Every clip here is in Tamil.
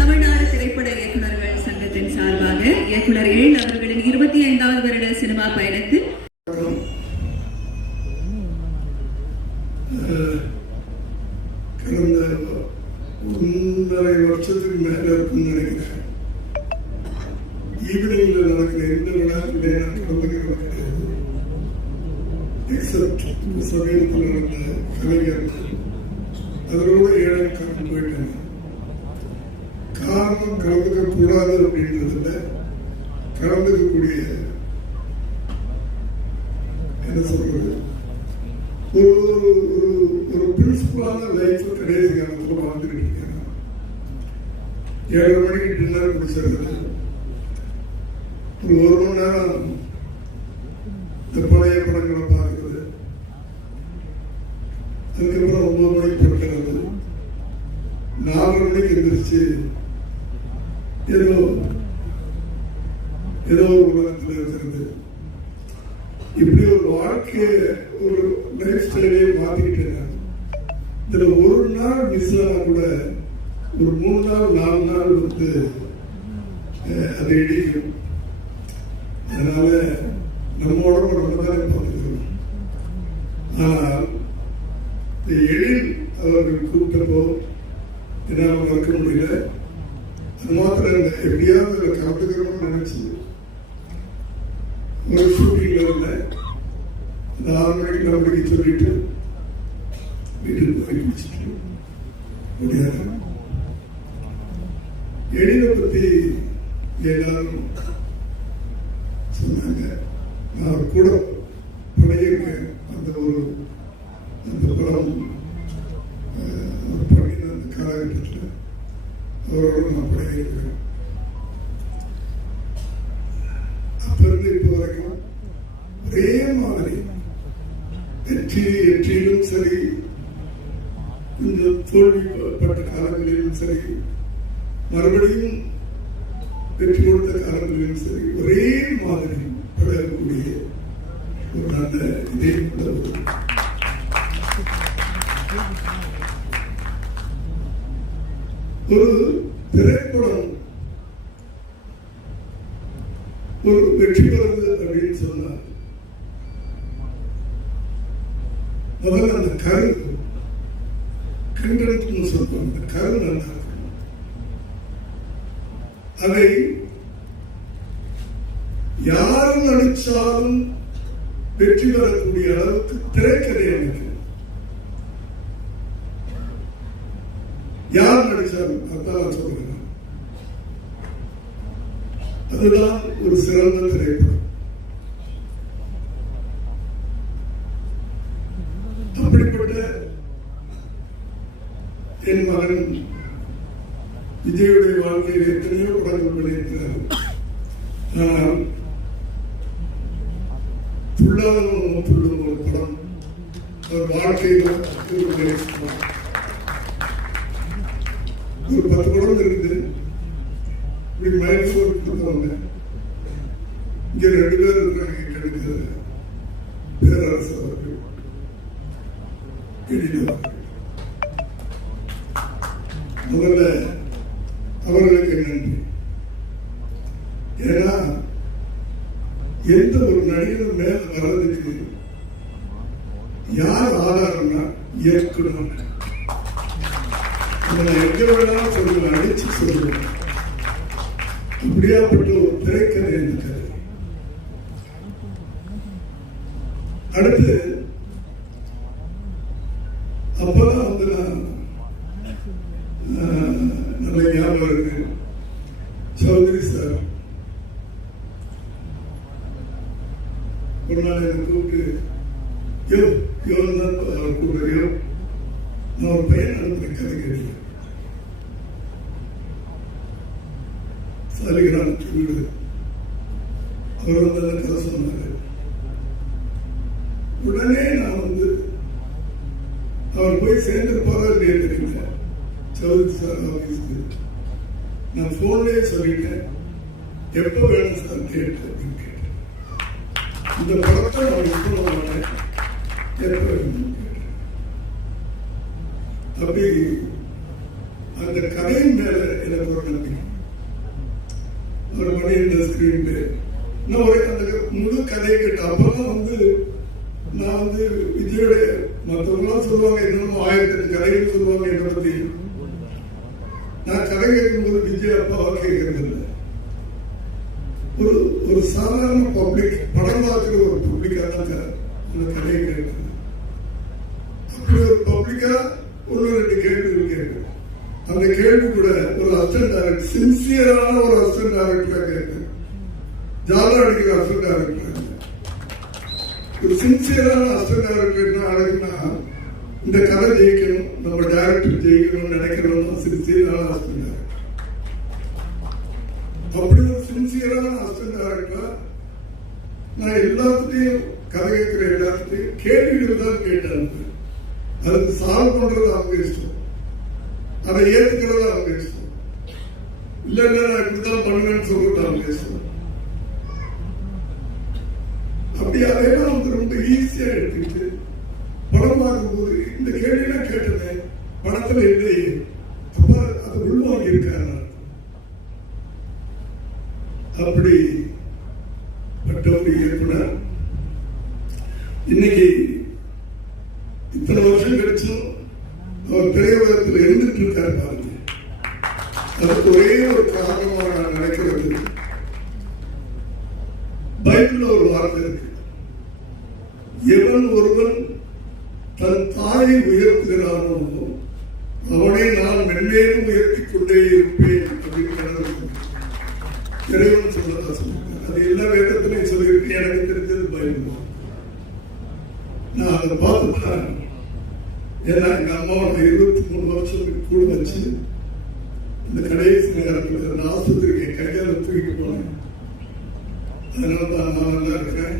தமிழ்நாடு திரைப்பட இயக்குநர்கள் சங்கத்தின் சார்பாக இயக்குனர் எழில் அவர்களின் 25வது வருட சினிமா பயணத்தில் கடந்த 1.5 வருஷத்துக்கு மேல இருக்குன்னு நினைக்கிறேன். ஈவினிங்ல நடக்கிற எந்த விழாக்களே நான் கலந்துக்கிறது கிடையாது. எக்ஸப்ட் சமீபத்தில் நடந்த கலைஞர் அதோட 7 கலந்து போயிட்டாங்க. காரணம் கலந்துக்க கூடாது அப்படின்றதுல கலந்துக்கக்கூடிய என்ன சொல்றது ஒரு பிரின்சிபலான லைஃப் கடைசி காலத்தில் வாழ்ந்துட்டு இருக்கேன். 7 மணிக்கு டின்னர் குடிச்சிருந்தது. ஒரு 1 மணி நேரம் இந்த பழைய படங்களை பார்க்குறது. அதுக்கப்புறம் 9 மணிக்கு படுக்கிறது. 4 மணிக்கு எந்திரிச்சு ஏதோ ஒரு உலகத்தில் இருக்கிறது. இப்படி ஒரு வாழ்க்கைய ஒரு லைஃப் ஸ்டைலே மாத்திக்கிட்டேன். இதுல ஒரு நாள் மிஸ் ஆனா கூட ஒரு 3 நாள் 4 நாள் வந்து அதை இடிக்கும். அதனால நம்ம உடம்பு நம்ம தானே பார்த்துக்கணும். ஆனால் எழில் அவர்கள் கூப்பிட்டப்போ என்னால் மறக்க முடியல. அது மாத்திரம் இல்லை, எப்படியாவது அதில் கலந்துக்கிறோம்னு நினைச்சு ஒரு ஷூட்டிங்ல இருந்தேன். 4 மணிக்கு நம்பிக்கை சொல்லிட்டு வீட்டுக்கு போய் வச்சுட்டு முடியாது. எழிலை பத்தி எல்லாரும் சொன்னாங்க. நான் கூட பழகிருக்கேன். அந்த படம் பண்ணின அந்த காலகட்டத்தில் அவரோட நான் பழகிருக்கிறேன். அப்ப இருந்து இப்போ வரைக்கும் ஒரே மாதிரி வெற்றியிலும் சரி, கொஞ்சம் தோல்விப்பட்ட காலங்களிலும் சரி, மறுபடியும் வெற்றி கொடுத்த காலங்களிலும் சரி, ஒரே மாதிரி பழகக்கூடிய ஒரு நல்ல இதே ஒரு திரைப்படம் ஒரு வெற்றி பெறுது அப்படின்னு சொன்னார். முதல்ல அந்த கரு கண்டெடுத்து சொல்லுவாங்க. அந்த கரு நல்லா இருக்கணும். அதை யார் நடிச்சாலும் வெற்றி பெறக்கூடிய அளவுக்கு திரைக்கதை அமைக்கணும். யார் நடிச்சாலும் அதான் சொல்றேன். அதுதான் ஒரு சிறந்த திரைப்படம். அப்படிப்பட்ட என் மகன் விஜயுடைய வாழ்க்கையில் எத்தனையோ படங்கள் பண்ணியிருக்கிறார். ஆனால் துள்ளாதவன் துள்ளும் ஒரு படம் அவர் வாழ்க்கையில் ஒரு 10 படம் இருக்குது. இப்படி மைல்ஸ்டோன் கொடுத்தவங்க இங்க 2 பேர் இருக்காங்க. கிடைக்கிற பேரரசு அவர்கள், முதல்ல அவர்களுக்கு நன்றி. ஏன்னா எந்த ஒரு நடிகர் மேல வர்றதுக்கு யார் ஆதாரம்னா இயக்குனர். எங்க வேணாலும் சொல்லுவேன், அடிச்சு சொல்லுவேன். இப்படியாப்பட்ட ஒரு திரைக்கதை இந்த கதை. அடுத்து அப்பதான் வந்து நல்ல ஞாபகம் இருக்கு. சௌத்ரி சார் ஒரு நாள் எனக்கு கூப்பிட்டு தான் அவர் கூப்பிடுறியோ, நான் ஒரு பையன் அனுப்புறேன் கதை கேட்டு சாலிகிராமத்து வீடு. அவர் வந்து அந்த கதை சொன்னாரு. உடனே நான் வந்து அவர் போய் சேர்ந்திருப்பாரா இல்லையா தெரியல. சௌத்ரி சார் ஆஃபீஸ்க்கு நான் போன்லயே சொல்லிட்டேன், எப்போ வேணும் சார் கேட்டு அப்படின்னு கேட்டேன். இந்த படத்தை நான் சொல்ல மாட்டேன். அப்படி அந்த கதையின் மேல எனக்கு ஒரு நம்பிக்கை. ஒரு மணி இந்த ஸ்கிரீன் நான் ஒரு அந்த முழு கதையை கேட்டேன். அப்பெல்லாம் நான் விஜயோட மற்றவங்களாம் சொல்லுவாங்க, என்னமோ 1008 கதைகள் சொல்லுவாங்க என்னை பத்தி. நான் கதை கேட்கும்போது விஜய் அப்பாவா கேட்கறது இல்லை. ஒரு சாதாரண பப்ளிக் படம் பார்க்கிற ஒரு பப்ளிக்கா தான் அந்த கதையை கேட்கறது. அப்படி ஒரு பப்ளிக்கா 1-2 கேள்விகள் கேட்கறது. அந்த கேள்வி கூட ஒரு அசிஸ்டன்ட் டைரக்டர், சின்சியரான ஒரு அசிஸ்டன்ட் டைரக்டரா கேட்கறது. ஜாலா அடிக்கிற அசிஸ்டன்ட் டைரக்டர், ஒரு சின்சியரான அசிஸ்டன்ட் டைரக்டர் என்ன அழகுனா, இந்த கதை ஜெயிக்கணும், நம்ம டைரக்டர் ஜெயிக்கணும்னு நினைக்கிறோம். சின்சியரான அசிஸ்டன்ட் டைரக்டர். அப்படி ஒரு சின்சியரான அசிஸ்டன்ட் டைரக்டரா நான் எல்லாத்துட்டையும் கதை கேட்கிற எல்லாத்துட்டையும் கேள்விகள் தான் கேட்டேன். அதுக்கு சால்வ் பண்றது அவங்க இஷ்டம், அதை ஏற்றுக்கிறது அவங்க இஷ்டம். இல்ல நான் இப்படிதான் பண்ணுவேன்னு சொல்றது அவங்க இஷ்டம். அப்படி அதையெல்லாம் ரொம்ப ஈஸியா எடுத்துக்கிட்டு படம் பார்க்கும்போது இந்த கேள்வியெல்லாம் கேட்டது படத்துல இல்லையே, அப்ப அது உள்வாங்கி இருக்காரு. அப்படி பட்ட ஒரு இயக்குனர் இன்னைக்கு இத்தனை வருஷம் கழிச்சும் அவர் திரையுலகத்தில் இருந்துட்டு இருக்காரு பாருங்க. அதுக்கு ஒரே ஒரு காரணமாக நான் நினைக்கிறது, பைபிள்ல ஒரு வார்த்தை இருக்கு, எவன் ஒருவன் தன் தாயை உயர்த்துகிறானோ அவனை நான் மென்மேலும் உயர்த்திக் கொண்டே இருப்பேன் அப்படின்னு இறைவன் சொல்லதான் சொல்லியிருக்காரு. அது எல்லா வேதத்திலையும் சொல்லியிருக்கு. எனக்கு தெரிஞ்சது பைபிள். நான் அதை பார்த்துட்டேன். ஏன்னா எங்க அம்மாவோட 23 வருஷத்துக்கு கூட வச்சு இந்த கடைசி நேரத்தில் அந்த ஆஸ்பத்திரிக்கு என் கையால தூக்கிட்டு போனேன். அதனால தான் நான் நல்லா இருக்கிறேன்,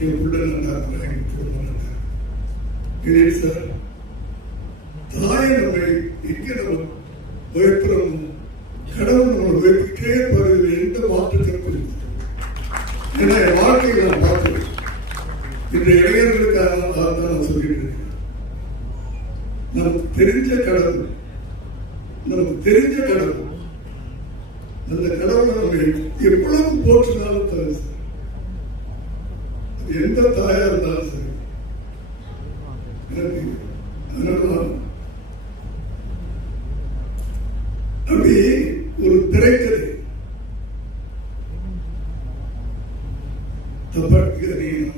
என் பிள்ளை நல்லா இருக்கிறேன், என் பிள்ளை நல்லா இருக்கிறேன். சார், தாயை நம்ம எங்க நம்ம உயர்த்துறோம், கடவுள் நம்ம உயர்த்திட்டே போறது எந்த மாற்று கற்பனை. ஏன்னா என் வாழ்க்கையை நான் பார்க்கிறேன். இந்த இளைஞர்களுக்காக தான் நான் சொல்லிட்டு இருக்கேன். நமக்கு தெரிஞ்ச கடவுள், நமக்கு தெரிஞ்ச கடவுள், அந்த கடவுளை நம்ம எவ்வளவு போற்றினாலும் தரு சார். எந்த தாயா இருந்தாலும் சரி. அதனால அப்படி ஒரு திரைக்கதை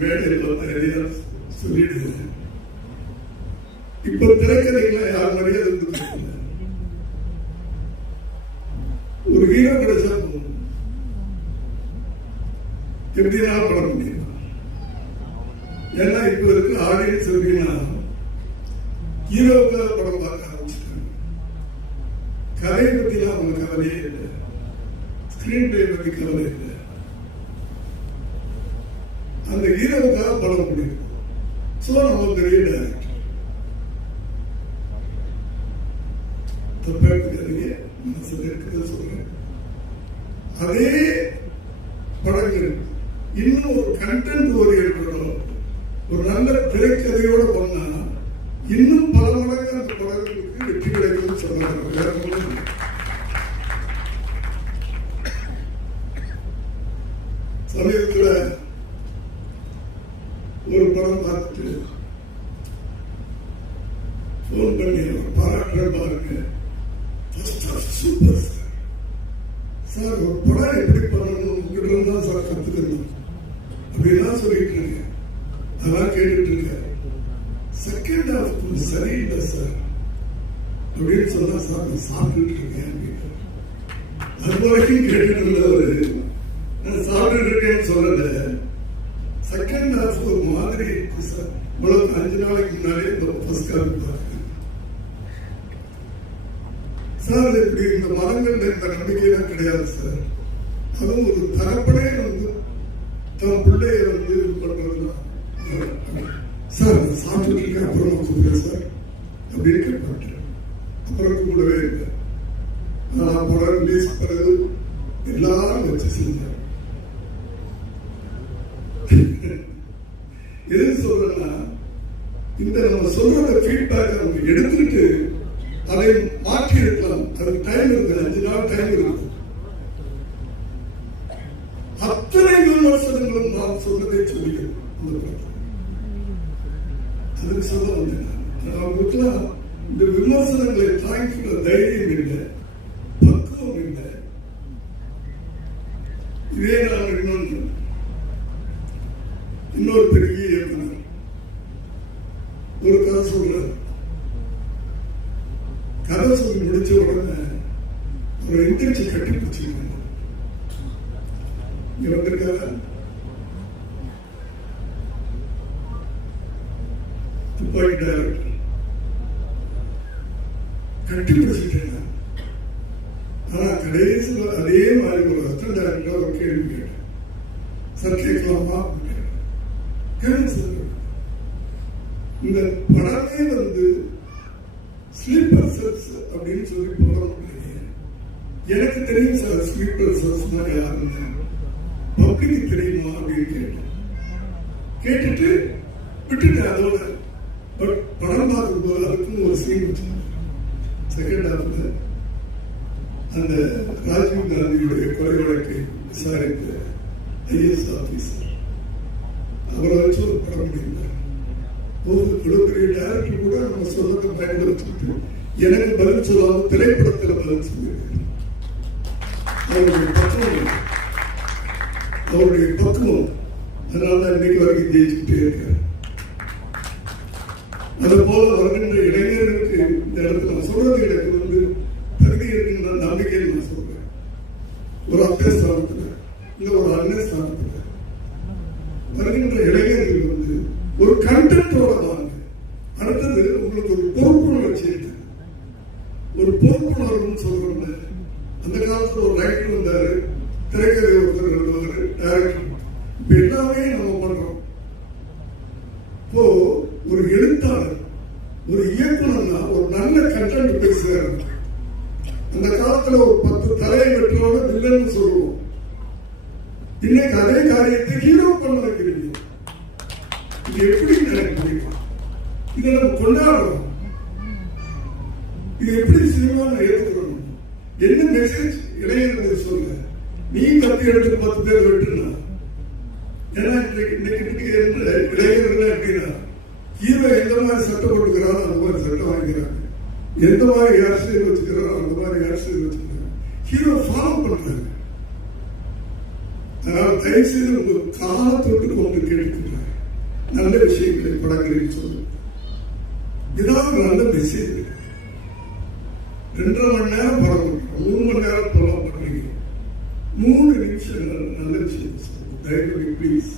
மேடையில் சொல்லிடுது. இப்ப திரைக்கதைகளை யார் மரியாதை கொடுக்கல. ஒரு ஹீரோ கிடைச்சா போதும், எப்படினா பட முடியும். ஏன்னா இப்ப இருக்க ஆடியன்ஸ் எப்படின்னா ஹீரோவுக்காக படம் பார்க்க ஆரம்பிச்சிட்டாங்க. கதையை பத்திலாம் அவங்க கவலையே இல்லை, ஸ்கிரீன் பிளே பத்தி கவலை இல்லை. அந்த ஹீரோவுக்காக படம் முடியும். சோ நம்ம பெரிய டைரக்டர் தப்பாடுக்காதீங்க, மனசுல இருக்கிறத சொல்றேன். அதே படங்கள் இன்னும் ஒரு கண்டென்ட் ஓரியன்டோட ஒரு நல்ல திரைக்கதையோட பண்ணா இன்னும் பல மடங்கு அந்த படங்களுக்கு வெற்றி கிடைக்கும் சொல்றாங்க. சமீபத்தில் ஒரு படம் பார்த்துட்டு போன் பண்ணி பாராட்டுற பாருங்க, சூப்பர் சார், ஒரு படம் எப்படி பண்ணணும் உங்ககிட்ட தான் சார் கத்துக்கணும் அப்படின்னா சொல்லிட்டு இருக்கேன். அதான் கேட்டுட்டு இருக்கேன். செகண்ட் ஹாஃப் சரியில்லை சார் அப்படின்னு சொன்னா, சார் நான் சாப்பிட்டுட்டு இருக்கேன். அது வரைக்கும் கேட்டுட்டு இருந்தவர் நான் சாப்பிட்டுட்டு இருக்கேன்னு சொல்லல. செகண்ட் ஹாஃப் ஒரு மாதிரி இருக்கு சார். இவ்வளவு 5 நாளைக்கு முன்னாலே ஃபர்ஸ்ட் காப்பி பார்த்தேன் சார். இப்படி இந்த மரங்கள்ல இந்த நம்பிக்கையெல்லாம் கிடையாது சார். அதுவும் ஒரு தரப்படே தன் பிள்ளைய இது பண்றதுதான் சார். நான் சாப்பிட்டு இருக்கேன், அப்புறம் கூப்பிடுறேன் சார் அப்படின்னு கேட்பேன். அப்புறம் கூடவே இல்லை. நான் படம் ரிலீஸ் பிறகு எல்லாரும் வச்சு செஞ்சேன். எதுக்கு சொல்றேன்னா, இந்த நம்ம சொல்ற ஃபீட்பேக் அவங்க எடுத்துக்கிட்டு அதை மாற்றி இருக்கலாம். அதுக்கு டைம் இருக்கு, 5 நாள் டைம் இருக்கு. அத்தனை விமர்சனங்களும் நான் சொன்னதை சொல்லிக்கிறேன். அதுக்கு சொல்ல வந்தேன். அவங்களுக்குலாம் இந்த விமர்சனங்களை தாங்கிக்கிற தைரியம் இல்லை, பக்குவம் இல்லை. இதே நான் இன்னொரு பெரிய இயக்குனர் ஒரு கதை சொல்றார். கதை சொல்லி முடிச்ச உடனே ஒரு இன்டர்ச்சி கட்டி பிடிச்சிருக்காங்க. இங்க வந்திருக்காரா? துப்பாக்கி டைரக்டர் கட்டி பிடிச்சிட்டேன். ஆனா கடைசியில் அதே மாதிரி ஒரு அஸ்டன்ட் டைரக்டர் ஒரு கேள்வி கேட்டேன். சார் கேட்கலாமா? கேள்வி சார், இந்த படமே வந்து ஸ்லீப்பர் செல்ஸ் அப்படின்னு சொல்லி போடுறோம். எனக்கு தெரியும் சார் ஸ்லீப்பர் செல்ஸ் மாதிரி யாருன்னு, பப்ளிக்கு தெரியுமா அப்படின்னு கேட்டேன். கேட்டுட்டு விட்டுட்டேன் அதோட. பட் படம் பார்க்கும்போது அதுக்கும் ஒரு சீன் வச்சாங்க. செகண்ட் ஹாஃப்ல அந்த ராஜீவ் காந்தியுடைய கொலை வழக்கை விசாரித்த ஐஏஎஸ் ஆபீசர் அவரை வச்சு ஒரு படம் பண்ணியிருந்தார். ஒரு பெரிய டைரக்டர் கூட நம்ம சொல்லத்தை பயன்படுத்திட்டு எனக்கு பதில் சொல்லாம திரைப்படத்தில் பதில் சொல்லியிருக்காரு. அவருடைய பக்குவம் அதனாலதான் இன்னைக்கு வரைக்கும் ஜெயிச்சுக்கிட்டே இருக்காரு. அது போல வருகின்ற இளைஞர்களுக்கு இந்த இடத்துல நான் சொல்றது எனக்கு வந்து தகுதி இருக்குன்ற நம்பிக்கையில் நான் சொல்றேன். ஒரு அப்பே ஸ்தானத்துல இல்ல ஒரு அண்ணன் ஸ்தானத்துல வருகின்ற இளைஞர்கள் வந்து ஒரு கண்டென்ட்டோட வாங்க. அடுத்தது உங்களுக்கு ஒரு பொறுப்புணர்ச்சி இருக்கு. ஒரு பொறுப்புணர்வுன்னு சொல்றோம்ல, அந்த காலத்துல ஒரு ரைட்டர் வந்தாரு, திரைக்கதை ஒருத்தர் எழுதுவாரு, டைரக்டர். இப்ப எல்லாமே நம்ம பண்றோம். இப்போ ஒரு எழுத்தாளர் ஒரு இயக்குனர்னா ஒரு நல்ல கண்டென்ட் பேசுறாரு. அந்த காலத்துல ஒரு 10 தலையை வெற்றோட வில்லன்னு சொல்லுவோம். இன்னைக்கு அதே காரியத்தை ஹீரோ பண்ண வைக்கிறீங்க. இது எப்படி நடக்க முடியும்? இதை நம்ம கொண்டாடுறோம். இது எப்படி சினிமாவில் ஏற்றுக்கணும்? என்ன மெசேஜ் இளைஞர்களுக்கு சொல்ல? நீ கத்தி எடுத்து 10 பேர் வெட்டுனா, ஏன்னா இன்னைக்கு இளைஞர்கள் எப்படின்னா ஹீரோ எந்த மாதிரி சட்டம் போட்டுக்கிறாரோ அந்த மாதிரி சட்டம் வாங்கிக்கிறாங்க. எந்த மாதிரி ஹேர் ஸ்டைல் வச்சுக்கிறாரோ அந்த மாதிரி ஹேர் ஸ்டைல் வச்சுக்கிறாங்க. ஹீரோ ஃபாலோ பண்றாங்க. அதனால தயவு செய்து உங்க காலத்தொட்டு கொண்டு கேட்டுக்கிறாங்க. நல்ல விஷயங்களை படங்களில் சொல்லுங்க. இதாவது நல்ல மெசேஜ். 2.5 மணி நேரம் படம் பண்ணுறோம், 3 மணி நேரம் படம் பண்றீங்க. 3 நிமிஷங்கள் நல்ல விஷயம் சொல்லுங்க. தயவு ப்ளீஸ்.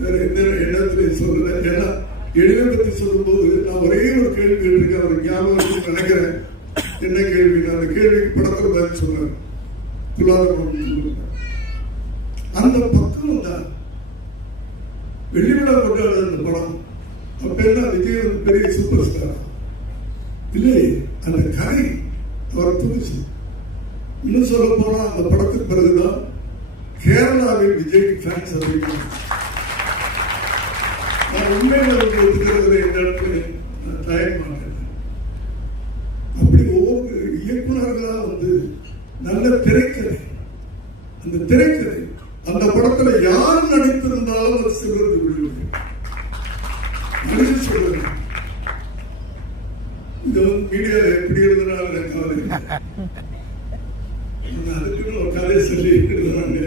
வேற எந்த இடத்துல சொல்லல. ஏன்னா எழிலை பத்தி சொல்லும் போது நான் ஒரே ஒரு கேள்வி கேட்டிருக்கேன். அவர் ஞாபகம் நினைக்கிறேன். என்ன கேள்வி? அந்த கேள்விக்கு படத்துல பதில் சொன்னார். அந்த பக்கம் தான் வெள்ளி விழா கொண்டாடு அந்த படம். அப்ப என்ன விஜய் பெரிய சூப்பர் ஸ்டார் இல்லை. அந்த கதை அவரை தூச்சு. இன்னும் சொல்ல போனா அந்த படத்துக்கு பிறகுதான் கேரளாவில் விஜய் ஃபேன்ஸ் அதிகம். நான் உண்மையில ஒத்துக்கிறது இந்த இடத்துல நான் தயங்க மாட்டேன். அப்படி ஒவ்வொரு இயக்குநர்களா வந்து நல்ல திரைக்கதை, அந்த திரைக்கதை அந்த படத்துல யார் நடித்திருந்தாலும் அது சிலருக்கு விடுவது நடிச்சு சொல்லுங்க. இது வந்து மீடியா எப்படி இருந்தனால எனக்கு அதுக்குன்னு ஒரு கதையை சொல்லி எழுதுறாங்க.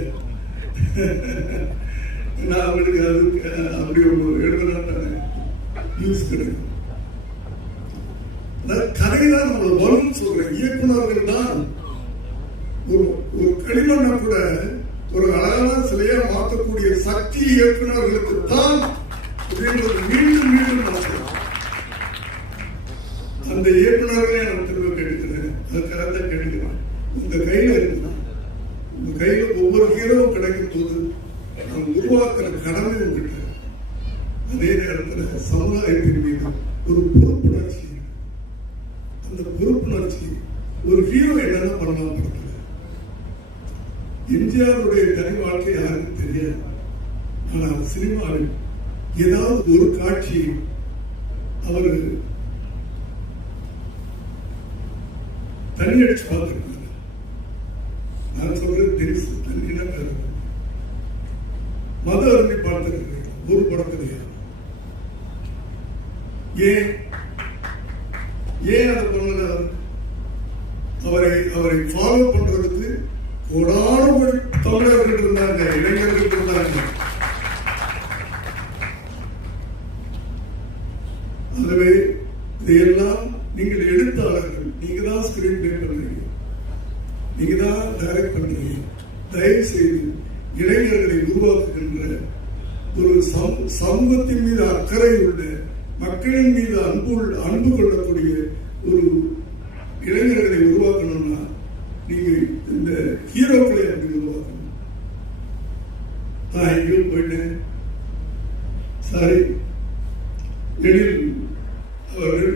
நான் அவங்களுக்கு அதுக்கு அப்படி எழுதுனா யூஸ் கிடைக்கும். கதைதான் நம்மளை வரும் சொல்றேன். இயக்குநர்கள் தான் ஒரு களிமண்ணை கூட ஒரு அழகான சிலையா மாற்றக்கூடிய சக்தி இயக்குநர்களுக்கு தான் மீண்டும் மீண்டும் மாற்றலாம். அந்த இயக்குநர்களே நான் திரும்ப கேட்டுக்கிறேன். அதுக்காக தான் கேட்டுக்கிறேன். உங்க கையில இருக்கு. உங்க கையில ஒவ்வொரு ஹீரோவும் கிடைக்கும் போது நாம் உருவாக்குற கடமை உங்ககிட்ட. அதே நேரத்தில் சமுதாயத்தின் மீது ஒரு பொறுப்புணர்ச்சி. அந்த பொறுப்புணர்ச்சி ஒரு ஹீரோ என்னென்ன பண்ணலாம் படத்துல எம்ஜிஆருடைய தனி வாழ்க்கை யாருக்கும் தெரியாது. ஆனால் சினிமாவில் ஏதாவது ஒரு காட்சி அவர் தண்ணி அடிச்சு பார்த்திருக்காரு. நான் சொல்றது தெரிசு தண்ணினா கருது. மத அருந்தி பார்த்திருக்கிறேன் ஒரு படத்திலேயே. ஏன் அதை பண்ணல? அவரை ஃபாலோ பண்றதுக்கு கோடான தமிழர்கள் இருந்தாங்க, இளைஞர்கள் இருந்தாங்க. ஆகவே இதையெல்லாம் நீங்கள் எழுத்தாளர்கள், நீங்க தான் ஸ்கிரீன் பிளே பண்றீங்க, நீங்க தான் டைரக்ட் பண்றீங்க. தயவு செய்து இளைஞர்களை உருவாக்குகின்ற ஒரு சமூகத்தின் மீது அக்கறை உள்ள, மக்களின் மீது அன்பு கொள்ளக்கூடிய ஒரு இளைஞர்களை உருவாக்கணும்னா நீங்க இந்த ஹீரோக்களை அப்படி உருவாக்கணும். நான் எங்கேயும் போயிட்டேன், சாரி. எழில் அவர்கள்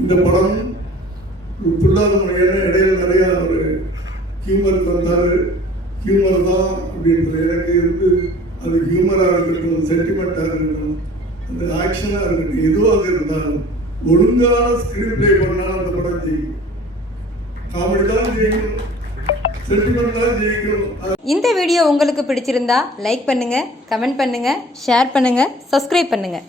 இந்த படம் புல்லாத முறையான இடையில நிறைய ஒரு ஹியூமர் தந்தாரு. ஹியூமர் தான் அப்படின்ற எனக்கு இருந்து அது ஹியூமராக இருக்கட்டும், சென்டிமெண்ட்டாக இருக்கட்டும், அந்த ஆக்ஷனாக இருக்கட்டும், எதுவாக இருந்தாலும் ஒழுங்கான ஸ்கிரீன் பிளே பண்ணால் அந்த படம் ஜெயிக்கும். காமெடி தான் ஜெயிக்கணும், சென்டிமெண்ட் தான் ஜெயிக்கணும். இந்த வீடியோ உங்களுக்கு பிடிச்சிருந்தா லைக் பண்ணுங்க, கமெண்ட் பண்ணுங்க, ஷேர் பண்ணுங்க, சப்ஸ்கிரைப் பண்ணுங்க.